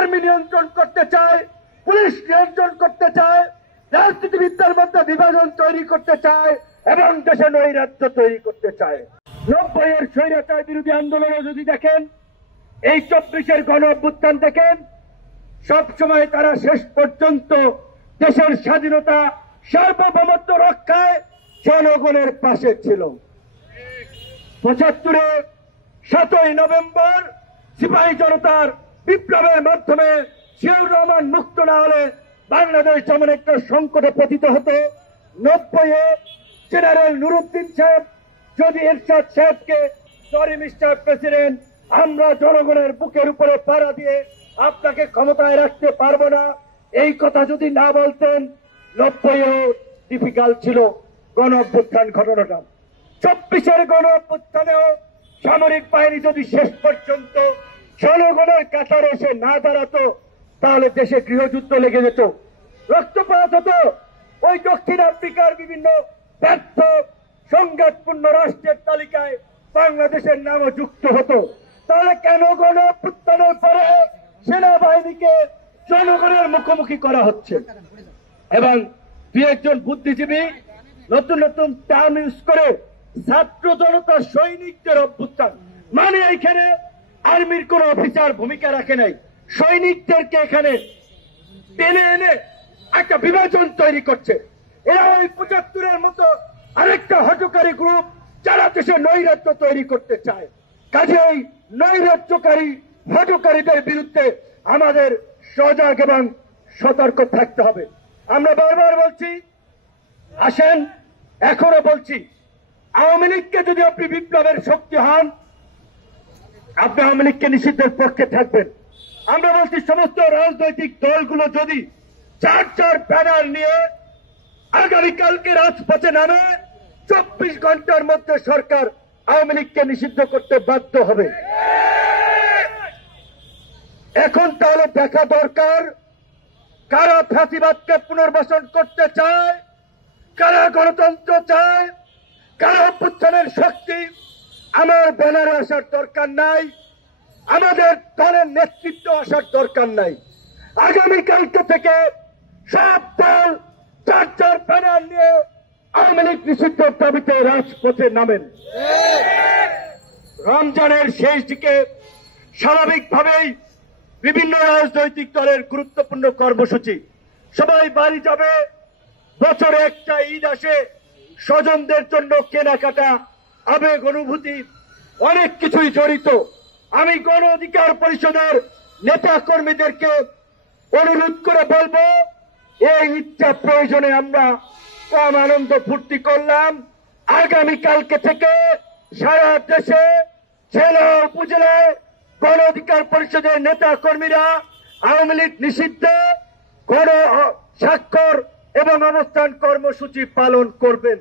Army নিয়ন্ত্রণ করতে চায়, পুলিশ নিয়ন্ত্রণ করতে চায়, রাজনীতিবিদদের মধ্যে বিভাজন তৈরি করতে চায় এবং দেশে নৈরাজ্য তৈরি করতে চায়। 90-এর স্বৈরাচার বিরোধী আন্দোলনে যদি দেখেন, এই 24-এর গণ অভ্যুত্থান দেখেন, সবসময় তারা শেষ পর্যন্ত দেশের স্বাধীনতা সার্বভৌমত্ব রক্ষায় জনগণের পাশে ছিল। 75-এ 7ই নভেম্বর সিপাহী জনতার বিপ্লবের মাধ্যমে জিয়াউর রহমান মুক্ত না হলে বাংলাদেশ যেমন একটা সংকটে পতিত হতো। 90-এ জেনারেল নুরুদ্দিন সাহেব যদি এরশাদ সাহেবকে, সরি মিস্টার প্রেসিডেন্ট, আমরা জনগণের বুকের উপরে পাড়া দিয়ে আপনাকে ক্ষমতায় রাখতে পারবো না, এই কথা যদি না বলতেন, 90-এও ডিফিকাল্ট ছিল গণ অভ্যুত্থান ঘটনাটা। 24-এর গণ অভ্যুত্থানেও সামরিক বাহিনী যদি শেষ পর্যন্ত জনগণের কাতারে এসে না দাঁড়াতো, তাহলে দেশে গৃহযুদ্ধ লেগে যেত, রক্তপাত হতো। ওই দক্ষিণ আফ্রিকার বিভিন্ন ব্যর্থ সংঘাতপূর্ণ রাষ্ট্রের তালিকায় বাংলাদেশের নামও যুক্ত হতো। তাহলে কেন গণ অভ্যুত্থানের পরে সেনাবাহিনীকে জনগণের মুখোমুখি করা হচ্ছে? এবং দুই একজন বুদ্ধিজীবী নতুন নতুন টার্ম ইউজ করে ছাত্র জনতা সৈনিকদের অভ্যুত্থান, মানে এখানে আর্মির কোন অফিসার ভূমিকা রাখে নাই, সৈনিকদেরকে এখানে টেনে এনে একটা বিভাজন তৈরি করছে। এরা ওই 75-এর মতো আরেকটা হঠকারী গ্রুপ, যারা দেশে নৈরাজ্য তৈরি করতে চায়। কাজেই নৈরাজ্যকারী হঠকারীদের বিরুদ্ধে আমাদের সজাগ এবং সতর্ক থাকতে হবে। আমরা বারবার বলছি, আসেন, এখনো বলছি, আওয়ামী লীগকে যদি আপনি বিপ্লবের শক্তি হন, আপনি আওয়ামী লীগকে নিষিদ্ধের পক্ষে থাকবেন। আমরা বলছি, সমস্ত রাজনৈতিক দলগুলো যদি 4 ব্যানার নিয়ে আগামীকালকে রাজপথে নামে, 24 ঘন্টার মধ্যে সরকার আওয়ামী লীগকে নিষিদ্ধ করতে বাধ্য হবে। এখন তাহলে দেখা দরকার, কারা ফ্যাসিবাদকে পুনর্বাসন করতে চায়, কারা গণতন্ত্র চায়, কারা অভ্যুত্থানের শক্তি। আমার ব্যানারে আসার দরকার নাই, আমাদের দলের নেতৃত্ব আসার দরকার নাই। আগামীকালকে থেকে সব দল 4 ব্যানার নিয়ে আওয়ামী লীগ নিষিদ্ধের দাবিতে রাজপথে নামেন। রমজানের শেষ দিকে স্বাভাবিকভাবেই বিভিন্ন রাজনৈতিক দলের গুরুত্বপূর্ণ কর্মসূচি, সবাই বাড়ি যাবে, বছরে একটা ঈদ আসে, স্বজনদের জন্য কেনাকাটা, আবেগ অনুভূতি, অনেক কিছুই জড়িত। আমি গণ অধিকার পরিষদের নেতা কর্মীদেরকে অনুরোধ করে বলবো, এই ঈদটা প্রয়োজনে আমরা কম আনন্দ ফুর্তি করলাম, আগামীকালকে থেকে সারা দেশে জেলা উপজেলায় গণ অধিকার পরিষদের নেতা কর্মীরা আওয়ামী লীগ নিষিদ্ধে গণ স্বাক্ষর এবং অবস্থান কর্মসূচি পালন করবেন।